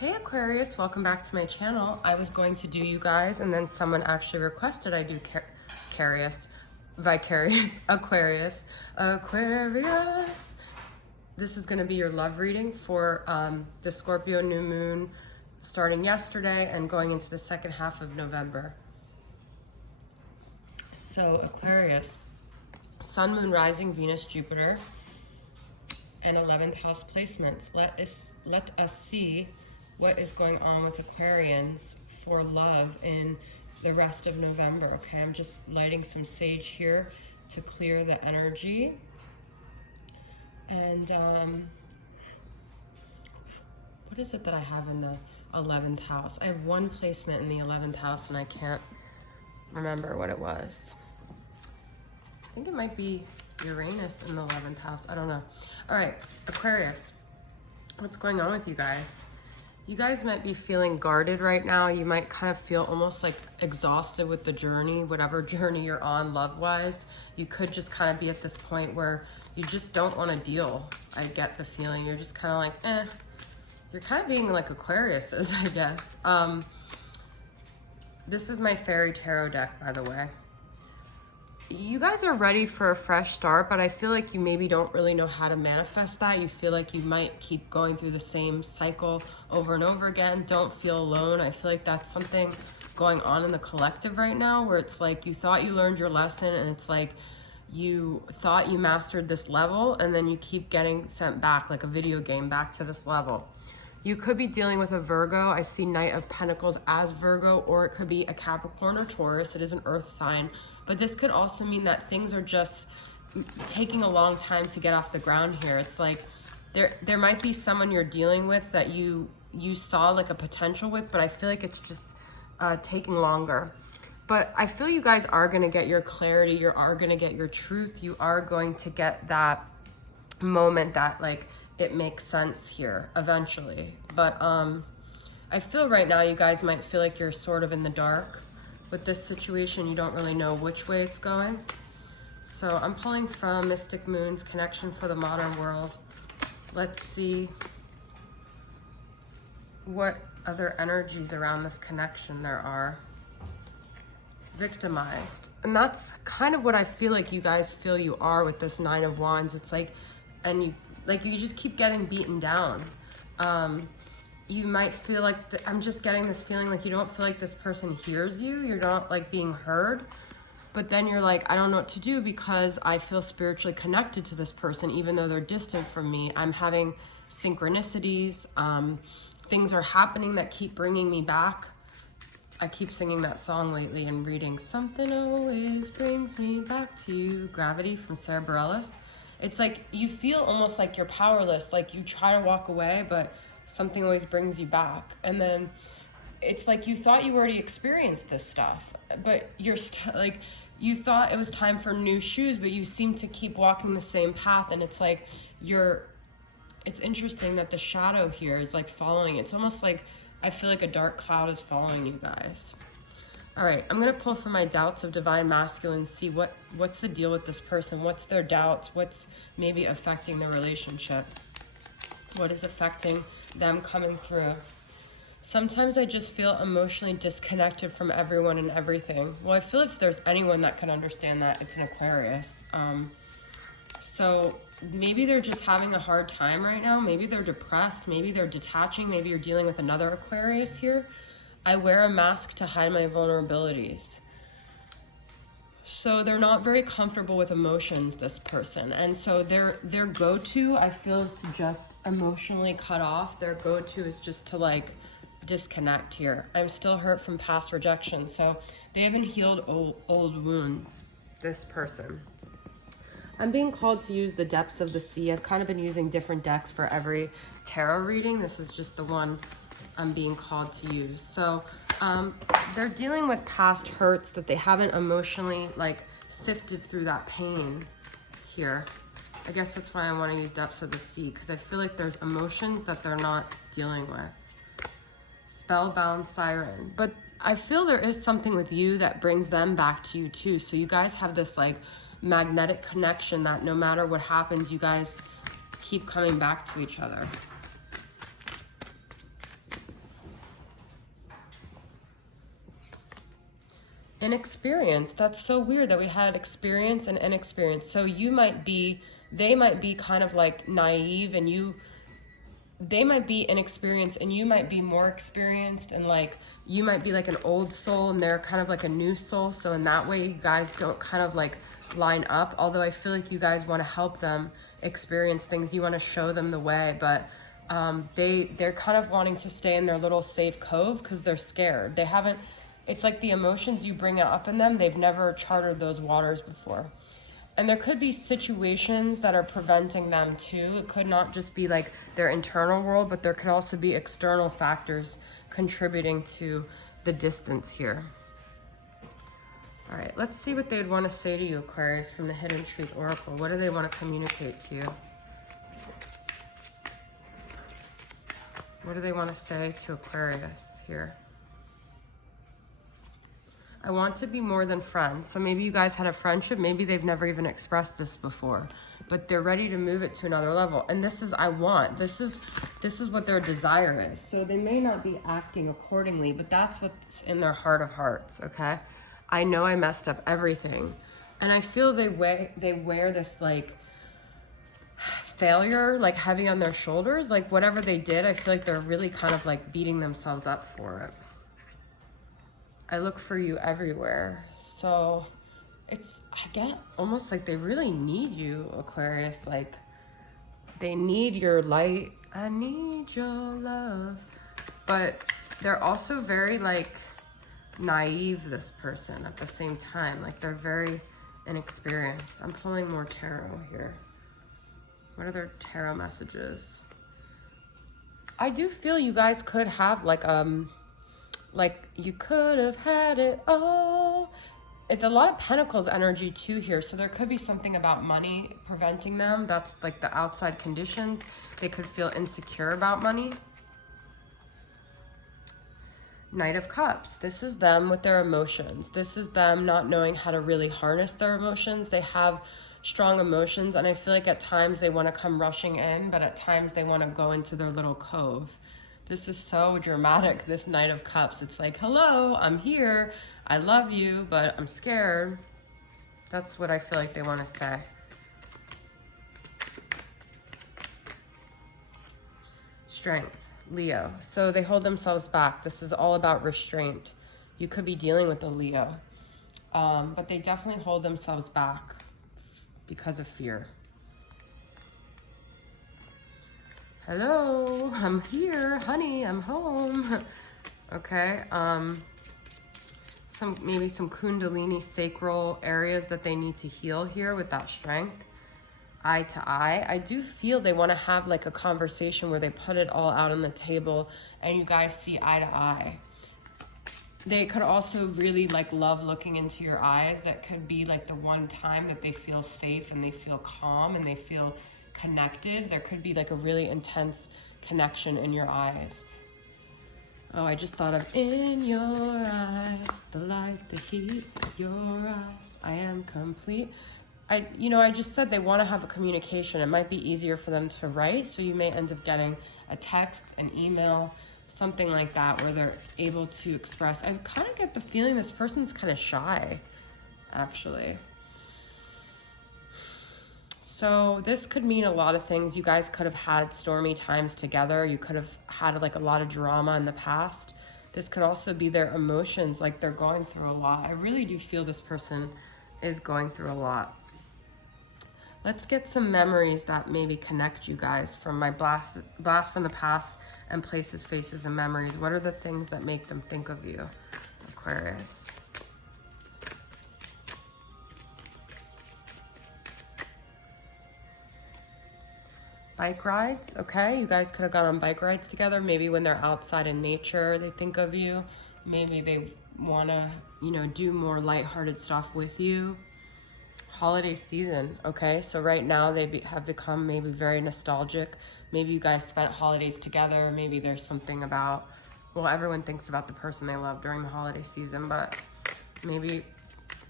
Hey Aquarius, welcome back to my channel. I was going to do you guys and then someone actually requested I do Aquarius. This is going to be your love reading for the Scorpio new moon starting yesterday and going into the second half of November. So Aquarius, Sun, Moon, Rising, Venus, Jupiter, and 11th house placements. Let us see what is going on with Aquarians for love in the rest of November. Okay, I'm just lighting some sage here to clear the energy. And what is it that I have in the 11th house? I have one placement in the 11th house and I can't remember what it was. I think it might be Uranus in the 11th house. I don't know. All right, Aquarius, what's going on with you guys? You guys might be feeling guarded right now. You might kind of feel almost like exhausted with the journey, whatever journey you're on love-wise. You could just kind of be at this point where you just don't want to deal. I get the feeling. You're just kind of like, eh. You're kind of being like Aquarius is, I guess. This is my fairy tarot deck, by the way. You guys are ready for a fresh start, but I feel like you maybe don't really know how to manifest that. You feel like you might keep going through the same cycle over and over again. Don't feel alone. I feel like that's something going on in the collective right now, where it's like you thought you learned your lesson and it's like you thought you mastered this level and then you keep getting sent back like a video game back to this level. You could be dealing with a Virgo. I see Knight of Pentacles as Virgo, or it could be a Capricorn or Taurus. It is an earth sign. But this could also mean that things are just taking a long time to get off the ground here. It's like there might be someone you're dealing with that you saw like a potential with, but I feel like it's just taking longer. But I feel you guys are going to get your clarity. You are going to get your truth. You are going to get that moment that like it makes sense here eventually. But I feel right now you guys might feel like you're sort of in the dark with this situation. You don't really know which way it's going. So I'm pulling from Mystic Moon's Connection for the Modern World. Let's see what other energies around this connection there are. Victimized. And that's kind of what I feel like you guys feel you are with this Nine of Wands. It's like, and you just keep getting beaten down. You might feel like, I'm just getting this feeling like you don't feel like this person hears you. You're not like being heard. But then you're like, I don't know what to do because I feel spiritually connected to this person, even though they're distant from me. I'm having synchronicities. Things are happening that keep bringing me back. I keep singing that song lately and reading Something Always Brings Me Back to You, Gravity from Sarah Bareilles. It's like you feel almost like you're powerless, like you try to walk away, but something always brings you back. And then it's like you thought you already experienced this stuff, but you're still like, you thought it was time for new shoes, but you seem to keep walking the same path. And it's like it's interesting that the shadow here is like following. It's almost like I feel like a dark cloud is following you guys. All right, I'm gonna pull for my doubts of divine masculine, see what's the deal with this person, what's their doubts, what's maybe affecting the relationship, what is affecting them coming through. Sometimes I just feel emotionally disconnected from everyone and everything. Well, I feel if there's anyone that can understand that, it's an Aquarius. So maybe they're just having a hard time right now. Maybe they're depressed, maybe they're detaching, maybe you're dealing with another Aquarius here. I wear a mask to hide my vulnerabilities. So they're not very comfortable with emotions, this person. And so their go-to, I feel, is to just emotionally cut off. Their go-to is just to like disconnect here. I'm still hurt from past rejection. So they haven't healed old wounds, this person. I'm being called to use the depths of the sea. I've kind of been using different decks for every tarot reading. This is just the one I'm being called to use. So they're dealing with past hurts that they haven't emotionally like sifted through that pain here. I guess that's why I want to use depths of the sea, because I feel like there's emotions that they're not dealing with. Spellbound siren. But I feel there is something with you that brings them back to you too. So you guys have this like magnetic connection that no matter what happens, you guys keep coming back to each other. Inexperience. That's so weird that we had experience and inexperience. So you might be, they might be kind of like naive, and they might be inexperienced and you might be more experienced, and like you might be like an old soul and they're kind of like a new soul. So in that way you guys don't kind of like line up, although I feel like you guys want to help them experience things, you want to show them the way, but they're kind of wanting to stay in their little safe cove because they're scared. They haven't, it's like the emotions you bring up in them, they've never charted those waters before. And there could be situations that are preventing them too. It could not just be like their internal world, but there could also be external factors contributing to the distance here. All right, let's see what they'd want to say to you, Aquarius, from the Hidden Truth Oracle. What do they want to communicate to you? What do they want to say to Aquarius here? I want to be more than friends. So maybe you guys had a friendship. Maybe they've never even expressed this before, but they're ready to move it to another level. And this is, I want, this is what their desire is. So they may not be acting accordingly, but that's what's in their heart of hearts, okay? I know I messed up everything. And I feel they wear this like failure, like heavy on their shoulders. Like whatever they did, I feel like they're really kind of like beating themselves up for it. I look for you everywhere. So it's, I get almost like they really need you, Aquarius. Like they need your light. I need your love. But they're also very like naive, this person, at the same time. Like they're very inexperienced. I'm pulling more tarot here. What are their tarot messages? I do feel you guys could have like you could have had it all. It's a lot of Pentacles energy too here. So there could be something about money preventing them. That's like the outside conditions. They could feel insecure about money. Knight of Cups. This is them with their emotions. This is them not knowing how to really harness their emotions. They have strong emotions, and I feel like at times they want to come rushing in, but at times they want to go into their little cove. This is so dramatic, this Knight of Cups. It's like, hello, I'm here, I love you, but I'm scared. That's what I feel like they want to say. Strength, Leo. So they hold themselves back. This is all about restraint. You could be dealing with a Leo, but they definitely hold themselves back because of fear. Hello, I'm here, honey, I'm home. Okay, maybe some Kundalini sacral areas that they need to heal here with that strength. Eye to eye. I do feel they want to have like a conversation where they put it all out on the table and you guys see eye to eye. They could also really like love looking into your eyes. That could be like the one time that they feel safe and they feel calm and they feel connected. There could be like a really intense connection in your eyes. Oh, I just thought of in your eyes, the light, the heat, your eyes, I am complete. I just said they want to have a communication. It might be easier for them to write, so you may end up getting a text, an email, something like that, where they're able to express. I kind of get the feeling this person's kind of shy, actually. So this could mean a lot of things. You guys could have had stormy times together. You could have had like a lot of drama in the past. This could also be their emotions, like they're going through a lot. I really do feel this person is going through a lot. Let's get some memories that maybe connect you guys from my blast from the past and places, faces, and memories. What are the things that make them think of you, Aquarius? Bike rides, okay? You guys could have gone on bike rides together. Maybe when they're outside in nature, they think of you. Maybe they want to, do more lighthearted stuff with you. Holiday season, okay? So right now they have become maybe very nostalgic. Maybe you guys spent holidays together. Maybe there's something about, well, everyone thinks about the person they love during the holiday season, but maybe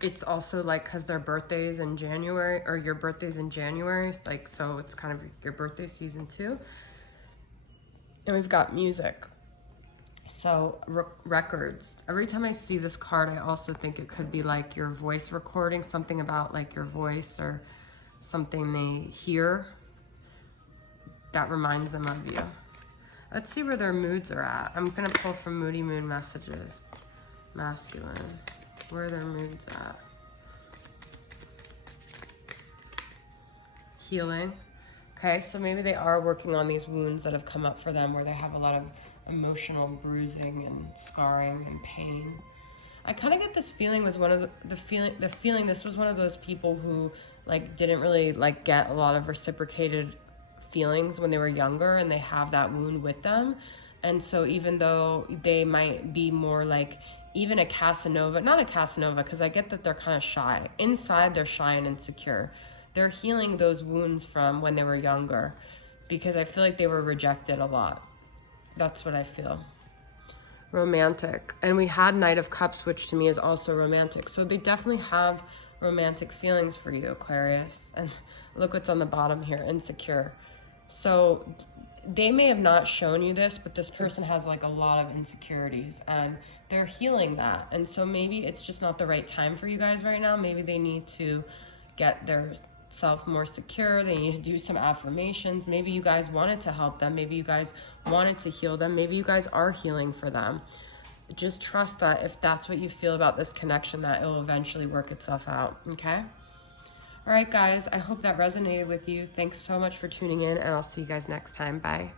it's also like because their birthdays in January, or your birthday's in January, like, so it's kind of your birthday season too. And we've got music. So records. Every time I see this card, I also think it could be like your voice recording, something about like your voice or something they hear that reminds them of you. Let's see where their moods are at. I'm gonna pull from Moody Moon messages. Masculine. Where are their moods at? Healing. Okay, so maybe they are working on these wounds that have come up for them where they have a lot of emotional bruising and scarring and pain. I kind of get this feeling was one of the feeling this was one of those people who like didn't really like get a lot of reciprocated feelings when they were younger, and they have that wound with them. And so even though they might be more like even a Casanova, not a Casanova, because I get that they're kind of shy. Inside they're shy and insecure. They're healing those wounds from when they were younger, because I feel like they were rejected a lot. That's what I feel. Romantic. And we had Knight of Cups, which to me is also romantic. So they definitely have romantic feelings for you, Aquarius. And look what's on the bottom here, insecure. So they may have not shown you this, but this person has like a lot of insecurities and they're healing that. And so maybe it's just not the right time for you guys right now. Maybe they need to get their self more secure. They need to do some affirmations. Maybe you guys wanted to help them. Maybe you guys wanted to heal them. Maybe you guys are healing for them. Just trust that if that's what you feel about this connection, that it will eventually work itself out. Okay? All right, guys, I hope that resonated with you. Thanks so much for tuning in, and I'll see you guys next time. Bye.